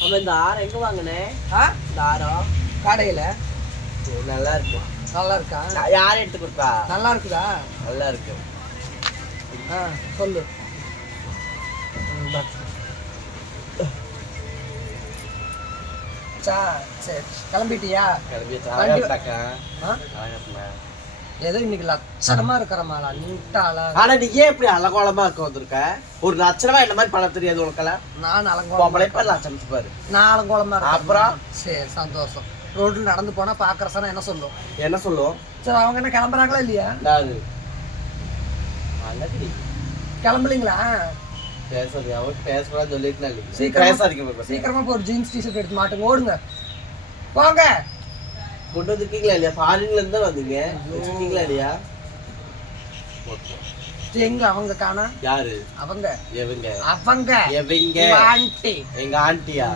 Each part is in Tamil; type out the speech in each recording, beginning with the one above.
அவன் இந்த ஆரம் எங்க வாங்கினே? ஆ? இந்த ஆரம் கடையில. நல்லா இருக்கு நல்லா இருக்கா யார் எடுத்து கொடுப்பா? நல்லா இருக்குதா நல்லா இருக்கு ஆ சொல்லு சரி கிளம்பிட்டியா? கிளம்பி ஏதோ இன்னைக்கு லட்சணமா இருக்கிறமாளா நீட்டாளா ஆனா நீ ஏன் இப்படி அலங்கோலமா இருக்க வந்திருக்க? ஒரு லட்சணமா என்ன மாதிரி பண்ண தெரியாது உனக்கெல்லாம்? நான் அலங்கோலம் பேர் லட்சணத்து பாரு. நான் அலங்கோலமா இருக்கேன். அப்புறம்? சரி சந்தோஷம். ரோட்ல நடந்து போனா பாக்குறசனா என்ன சொல்லும்? என்ன சொல்லுவோம் சரி அவங்க என்ன கிளம்புறாங்களா இல்லையா? கிளம்பலீங்களா? பேசுறது அவன் பேசக்கூடாது சொல்லிட்டு சீக்கிரமா- சீக்கிரமா ஒரு ஜீன்ஸ் டிஷர்ட் எடுத்து மாட்டுங்க. ஓடுங்க. போங்க. கொண்டு வந்திருக்கீங்களா இல்லையா ஃபாரின்ல இருந்து தான் வந்தீங்க வச்சிருக்கீங்களா இல்லையா எங்க அவங்க காணா யாரு அவங்க எவங்க அவங்க எவங்க ஆண்டி எங்க ஆண்டியா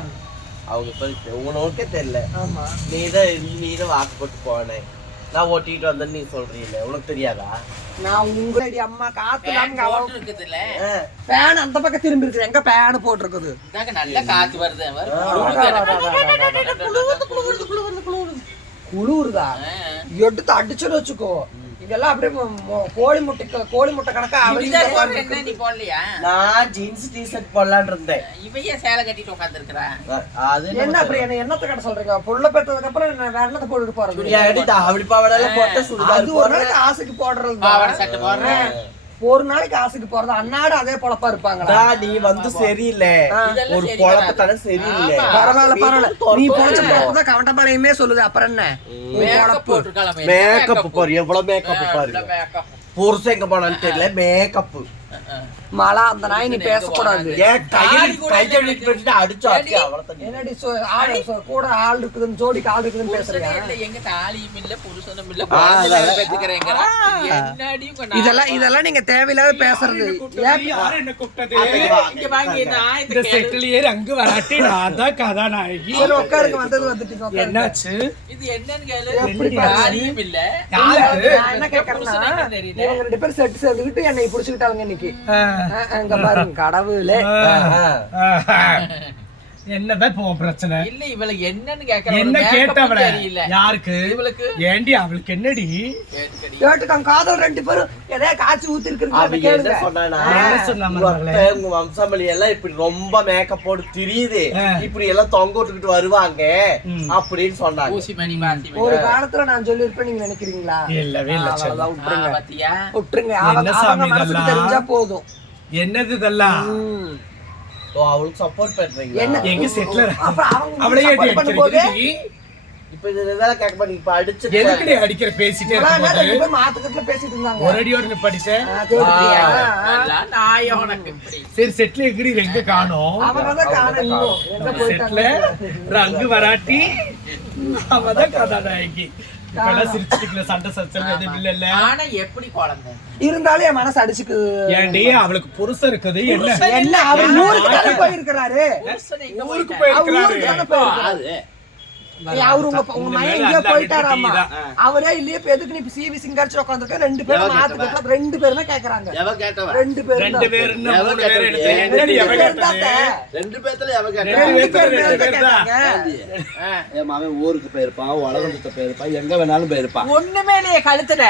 அவங்க இப்ப உனக்கே தெரியல ஆமா நீ தான் நீ தான் வாக்கு போட்டு போனே நான் ஓட்டிட்டு வந்தேன்னு நீ சொல்றீல உனக்கு தெரியாதா நான் உங்களுடைய அம்மா காத்து நாங்க இருக்குதுல்ல பேன் அந்த பக்கம் திரும்பி இருக்குது எங்க பேன் போட்டிருக்குது நல்ல காத்து வருது வரு. குளிருதா எடுத்து அடிச்சுன்னு வச்சுக்கோ. இதெல்லாம் அப்படியே கோழி முட்டை கோழி முட்டை கணக்கா நான் ஜீன்ஸ் டிஷர்ட் போடலான்னு இருந்தேன். இவையே சேலை கட்டிட்டு உட்காந்துருக்கிறா அ- அது என்ன அப்படி என்ன என்னத்தை கடை சொல்றீங்க? புள்ள பெற்றதுக்கு அப்புறம் வேற என்னத்தை போட்டுட்டு போறது? சுடிதார் அப்படி பாவாடை எல்லாம் போட்ட அது ஒரு நாளைக்கு ஆசைக்கு போடுறது பாவாடை சட்டை போடுறேன். ஒரு நாளைக்கு ஆசைக்கு போறது அன்னாடு அதே பொழப்பா இருப்பாங்களா? நீ வந்து சரியில்லை. ஒரு சரி குழப்பத்தான சரியில்லை. பரவாயில்ல பரவாயில்ல. நீ பொழைச்ச பொழப்புதான் கவண்டபாளையமே சொல்லுது. அப்புறம் என்ன? மேக்கப் பாரு எவ்வளவு மேக்கப் பாரு. புருஷன் எங்க போனான்னு தெரியல மேக்கப் மலா அந்த நாய் நீ பேசக்கூடாது. என்னடி? ஆளு கூட ஆள் இருக்குதுன்னு ஜோடிக்கு ஆள் இருக்குதுன்னு எங்க தாலியும் இல்ல புருஷனும் இல்ல நாய்? இதெல்லாம் இதெல்லாம் நீங்க தேவையில்லாத பேசுறது. உட்காருங்க வந்தது வந்துட்டு. என்னாச்சு? இது என்னன்னு கேளு. இல்ல. என்ன கேக்குறேன்னா ரெண்டு பேரும் செட்டு சேர்ந்துக்கிட்டு என்னை புடிச்சுக்கிட்டாங்க இன்னைக்கு. இங்க பாருங்க கடவுளே. என்னதான் இப்போ பிரச்சனை? இல்ல இவளுக்கு என்னன்னு கேக்குற என்ன கேட்டவள? தெரியல. யாருக்கு? இவளுக்கு? ஏண்டி அவளுக்கு என்னடி. கேட்டுக்காங்க காதல் ரெண்டு பேரும் எதையா காய்ச்சி ஊத்தி சொன்னாங்க உங்க வம்சாவளி எல்லாம் இப்படி ரொம்ப மேக்கப் போட்டு தெரியுது. இப்படி எல்லாம் தொங்க விட்டுக்கிட்டு வருவாங்க. அப்படின்னு சொன்னாங்க. ஒரு காலத்துல நான் சொல்லியிருப்பேன் நீங்க நினைக்கிறீங்களா? இல்லவே இல்ல விட்டுருங்க. பாத்தியா? விட்டுருங்க? தெரிஞ்சா போதும். என்னது இதெல்லாம். ஓ அவளுக்கு சப்போர்ட் பண்றீங்களா? என்ன? எங்க செட்டிலர் அப்புறம் அவங்க அவளே ஏடி support பண்ணும்போது அடிக்கிறீங்க இப்ப இது இதெல்லாம் கேட்க மாட்டீங்க. இப்ப அடிச்சு எதுக்குடி அடிக்கிற பேசிட்டே பேரும் மாத்துக்கட்டுல பேசிட்டு இருந்தாங்க. ஒரு அடியோட கேட்டுக்கிட்டியா? எல்லாம் நாய உனக்கு சரி செட்ல எங்கடி எங்க காணோம்? அவங்க தான் காணோம். செட்ல ரங்கு வராட்டி அவதான் கதாநாயகி. இருந்தாலும் என் மனசு அடிச்சுக்கு ஏண்டி அவளுக்கு புருஷன் இருக்குது என்ன? என்ன? அவர் ஊருக்கு போயிருக்கிறாரு. ஊருக்கு போயிருக்கிறாரு ஊருக்கு தானே போயிருக்கிறாரு. ஏய், அவரு உங்க உங்க மகன் எங்கேயோ போயிட்டாராமா? அவரே இல்லையே இப்ப எதுக்கு நீ இப்ப சிவி சிங்காரிச்சு உட்காந்துருக்க ரெண்டு பேரும் மாத்துக்கிட்டு ரெண்டு பேருமே கேக்குறாங்க. ரெண்டு பேரும். ரெண்டு தான். பேர் என்ன எவன் மூணு பேர் கேட்டது? எடுத்து ரெண்டு என்னடி எவன் பேர் தான் கேட்டது? அத்தை. ரெண்டு பேத்துல எவ ரெண்டு கேட்டவ ரெண்டு பேர் பேர் ரெண்டு தான் பேர் தான். கேட்டாங்க. என் மகன் ஊருக்கு போயிருப்பான் சுத்த போயிருப்பான் எங்க வேணாலும் போயிருப்பான் ஒண்ணுமே இல்லையே கழுத்துல.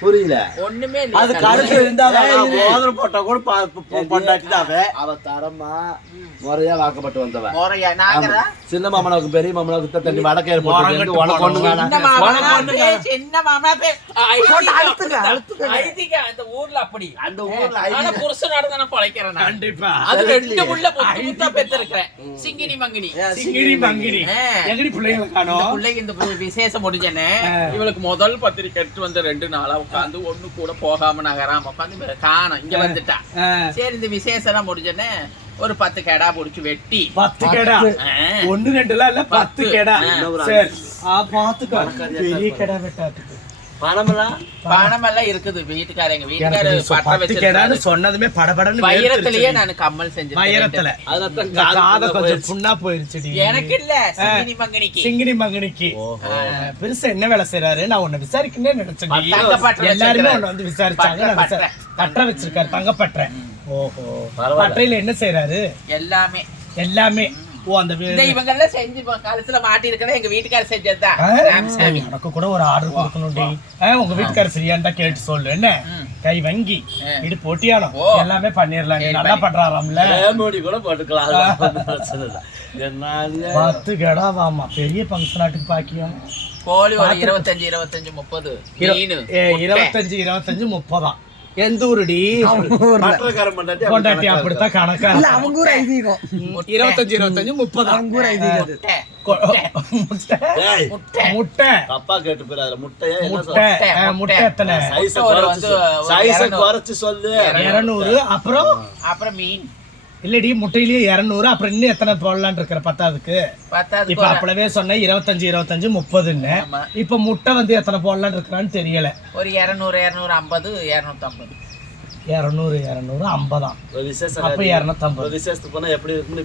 புரியல ஒண்ணுமே அது கழுத்து. இருந்தா மோதிரம் போட்டா கூட பொண்டாட்டி தான் அவ தரமா முறையா வாக்கப்பட்டு வந்தவ முறையா நாங்கடா சின்ன மாமனாவுக்கு பெரிய மாமனாவுக்கு தண்ணி வடக்கேறு போட்டு உனக்கு ஒண்ணு வேணாம் சின்ன மாமா உனக்கு ஒண்ணு வேணாம். சின்ன மாமா பே போட்டு அழுத்துங்க, அழுத்துங்க. ஐதிக அந்த ஊர்ல அப்படி அந்த ஊர்ல ஆனா ஐதீகம். புருஷனோட தானே பொழைக்கிறேன். கண்டிப்பா அது ரெண்டு புள்ள முத்து முத்தா பெத்திருக்கிறேன் சிங்கினி மங்கினி மங்கிடி ஆ. எங்கடி பிள்ளைங்களை இந்த காணோம் பிள்ளைக்கு இந்த விசேஷம் முடிஞ்சனே ஆ. இவளுக்கு முதல் பத்திரிக்கை எடுத்து வந்து ரெண்டு நாளா உட்காந்து ஒண்ணு கூட போகாம நகராம உட்காந்து காணும். இங்க வந்துட்டா. சரி இந்த விசேஷம் எல்லாம் முடிஞ்சனே ஒரு பத்து கெடா புடிச்சு வெட்டி. பத்து கெடா. ஒண்ணு ரெண்டு எல்லாம் இல்ல பத்து. கெடா. சரி. ஆ பாத்துக்கோ பெரிய கெடா வெட்டாத்துக்கு. பணமெல்லாம் பணம் எல்லாம் இருக்குது சொ- பற்ற பத்து கெடான்னு வச்சிருக்காரு சொன்னதுமே படபடன்னு வைரத்திலேயே. நான் கம்மல் செஞ்சேன் வைரத்துல. காதை கொஞ்சம் புண்ணா போயிருச்சுடி எனக்கு இல்ல சிங்கினி மங்கனிக்கு. பெருசா என்ன வேலை செய்யறாரு நான் உன்னை விசாரிக்கணும்னு நினைச்சேன். எல்லாருமே. உன்னை வந்து விசாரிச்சாங்க. பட்டறை வச்சிருக்காரு. தங்கப்பற்ற ஓஹோ. பட்டறையில என்ன செய்யறாரு எல்லாமே. எல்லாமே. ஓ அந்த எல்லாம் செஞ்சு இப்ப கழுத்துல மாட்டி எங்க வீட்டுக்காரர் செஞ்சதுதான் எனக்கு கூட ஒரு ஆர்டர் கொடுக்கணும்டி ஆ, உங்க வீட்டுக்காரர் சரியான்னு தான் கேட்டு சொல்லு. என்ன. கை வங்கி. ஆ. இது போட்டியானோ ஓ. எல்லாமே பண்ணிடலாம். நல்லா. பண்றாராம்ல. ஏமோடி கூட போட்டுக்கலாம் பத்து கடாவாமா பெரிய ஃபங்க்ஷனாட்டுக்கு பாக்கியம் கோழி இருபத்தஞ்சு இருபத்தஞ்சு முப்பது. இருபத்தஞ்சு இருபத்தஞ்சு முப்பதாம் எந்த ஊருடி? கொண்டாட்டி அப்படித்தான் கணக்கா இல்ல அவங்க ஊர் ஐதீகம். இருபத்தஞ்சு இருபத்தஞ்சு முப்பதாம் அவங்க ஊர் ஐதீகம் அது. முட்டை. முட்டை. தப்பா கேட்டு முட்டையா என்ன முட்டை. முட்டை. எத்தனை? சைஸ. குறைச்சு சொல்லு. இருநூறு. அப்புறம்? அப்புறம் மீன். இல்லடி முட்டையிலேயே இருநூறு அப்புறம் இன்னும் எத்தனை போடலான்னு இருக்கிற பத்தாவதுக்கு? பத்தாவது இப்ப அப்பளவே சொன்னேன் இருபத்தஞ்சு இருபத்தஞ்சு முப்பதுன்னு. இப்ப முட்டை வந்து எத்தனை போடலான்னு இருக்கிறான்னு தெரியல. ஒரு இரநூறு இரநூறு ஐம்பது இரநூத்தி ஐம்பது இருநூறு இருநூறு ஐம்பதாம் அப்ப. இருநூத்தம்பது. ஒரு விசேஷத்துக்கு போனா எப்படி இருக்குன்னு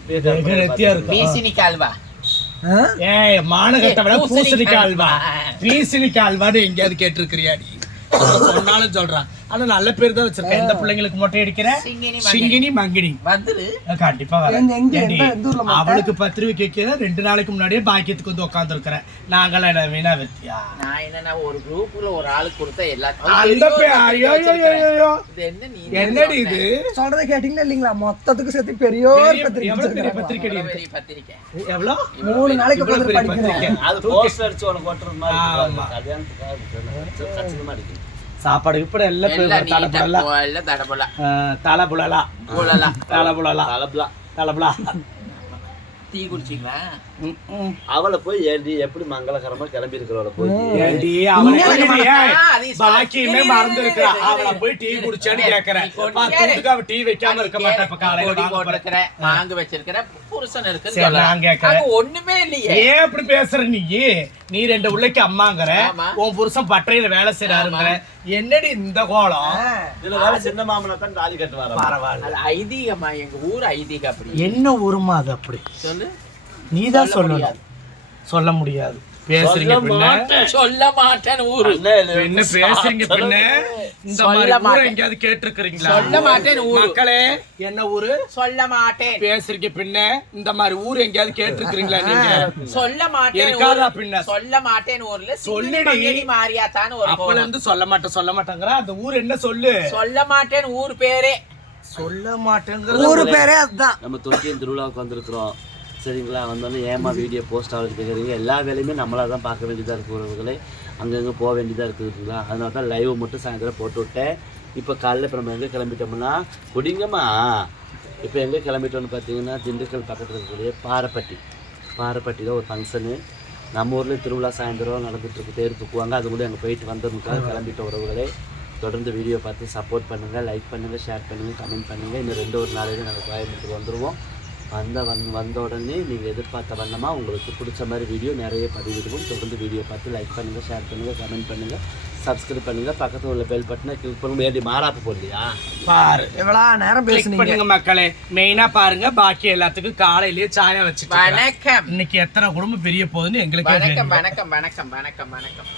ஆ? ஏய் மானகட்ட விட பூசணிக்காய். அல்வா அல்வா. பூசணிக்காய் அல்வான்னு எங்கேயாவது கேட்டிருக்கிறியாடி? சொன்னாலும் சொல்றான். ஆனா நல்ல பேர் தான் வச்சிருக்கேன். எந்த பிள்ளைங்களுக்கு மொட்டை அடிக்கிற சிங்கினி மங்கினி. வந்துரு. கண்டிப்பா? அவளுக்கு பத்திரிக்கை ரெண்டு நாளைக்கு முன்னாடியே பாக்கியத்துக்கு வந்து உட்கார்ந்து இருக்கிறேன் நாங்களாம் என்ன வீணா வெத்தியா நான் என்ன ஒரு குரூப்ல ஒரு ஆளுக்கு கொடுத்த அந்த எல்லாத்தையும் என்னடி இது? சொல்றதை கேட்டீங்களா இல்லீங்களா? மொத்தத்துக்கு சேர்த்து பெரிய- பத்திரிக்கை. பத்திரிக்கை இருக்கு? பத்திரிக்கை. எவ்வளவு மூணு நாளைக்கு படிக்கிறேன் பத்திரிக்கை. அது போஸ்ட் அடிச்சு உனக்கு ஓட்டுறது மாதிரி. இருக்கு. கல்யாணத்துக்காக இருக்கு. கச்சிதமா அடிக்கும் சாப்பாடு இப்படி எல்லாம் தலை புடலாம் தலை போலலாம் தலை புடலாம் தலபலாம் தலை புலா டீ குடிச்சிங்களா? அவளை போய் ஏண்டி எப்படி மங்களகரமா கிளம்பி இருக்கிறவளை போய் ஏண்டி பாக்கியமே மறந்து இரு, இருக்கிறா இரு, இரு, அவளை. போய் டீ குடிச்சான்னு கேக்குறேன் அவ டீ வைக்காம இருக்க மாட்டா இப்ப காலையில கொடி வாங்க போறேன். போட்டிருக்கிற மாங்கு வச்சிருக்கிற புருஷன் இருக்கு நான் ஒண்ணுமே இல்லையே. ஏன் இப்படி பேசுற நீ? நீ ரெண்டு பிள்ளைக்கு அம்மாங்கிற. உன் புருஷன் பட்டறையில வேலை செய்யறாருங்கிற என்னடி இந்த கோலம்? இதுல வேற சின்ன மாமனை தான் தாலி கட்டு வர பரவாயில்ல. அது ஐதீகமா எங்க ஊர் ஐதீகம் அப்படி. என்ன உருமா அது அப்படி? சொல்லு. நீதான் சொல்ல சொல்லணும். சொல்ல முடியாது. பேசுறீங்க பின்ன? சொல்ல மாட்டேன் ஊரு. என்ன பேசுறீங்க பின்ன? இந்த மாதிரி ஊரை மாட்டேன். எங்கேயாவது கேட்டிருக்கிறீங்களா? சொல்ல மாட்டேன் ஊரு. மக்களே. என்ன ஊரு? சொல்ல மாட்டேன். பேசுறீங்க பின்ன? இந்த மாதிரி ஊர் எங்கேயாவது கேட்டிருக்கிறீங்களா நீங்க? சொல்ல மாட்டேன் இருக்காதா. பின்ன? சொல்ல மாட்டேன் ஊர்ல. சொல்லுடி. மாறியாத்தான்னு ஒரு அப்பல. இருந்து சொல்ல மாட்டேன் சொல்ல மாட்டேங்கிற? அந்த ஊர் என்ன சொல்லு? சொல்ல மாட்டேன் ஊர் பேரே. சொல்ல மாட்டேங்கிற ஊரு பேரே அதுதான். நம்ம தொட்டியம் திருவிழாவுக்கு வந்திருக்கிறோம். சரிங்களா வந்தோடனே ஏமா வீடியோ போஸ்ட் ஆகுது கேட்குறீங்க எல்லா வேலையுமே நம்மளாக தான் பார்க்க வேண்டியதாக இருக்கு உறவுகளே. அங்கங்கே போக வேண்டியதாக இருக்குதுங்களா அதனால தான் லைவ் மட்டும் சாயந்தரம் போட்டு விட்டேன். இப்போ காலையில் இப்போ நம்ம எங்கே கிளம்பிட்டோம்னா குடிங்கம்மா. இப்போ எங்கே கிளம்பிட்டோம்னு பார்த்தீங்கன்னா திண்டுக்கல் பக்கத்தில் இருக்கக்கூடிய பாறைப்பட்டி பாறைப்பட்டியில் ஒரு ஃபங்க்ஷனு நம்ம ஊரில் திருவிழா சாயந்தரம் நடந்துட்டு இருக்கு தேர் தூக்குவாங்க. அது கூட அங்கே போயிட்டு வந்ததுக்காக கிளம்பிட்ட உறவுகளே. தொடர்ந்து வீடியோ பார்த்து சப்போர்ட் பண்ணுங்கள் லைக் பண்ணுங்கள் ஷேர் பண்ணுங்கள் கமெண்ட் பண்ணுங்கள் இன்னும் ரெண்டு ஒரு நாளையில நாங்கள் கோயம்புத்தூர் வந்துடுவோம் வந்த வந் வந்த உடனே நீங்கள் எதிர்பார்த்த வண்ணமாக உங்களுக்கு பிடிச்ச மாதிரி வீடியோ நிறைய பதிவிடுவோம். தொடர்ந்து வீடியோ பார்த்து லைக் பண்ணுங்கள் ஷேர் பண்ணுங்கள் கமெண்ட் பண்ணுங்கள் சப்ஸ்கிரைப் பண்ணுங்கள் பக்கத்தில் உள்ள பெல் பட்டனை கிளிக் பண்ணுங்க. ஏடி மாறாப்பு போடலையா பாரு எவ்வளவு நேரம் பேசுனீங்க. பண்ணுங்க மக்களே. மெயினா பாருங்க. பாக்கி எல்லாத்துக்கும் காலையிலேயே சாயா வச்சுட்டு வணக்கம். இன்னைக்கு எத்தனை குடும்பம் பெரிய போகுதுன்னு எங்களுக்கே வணக்கம். வணக்கம் வணக்கம் வணக்கம் வணக்கம்.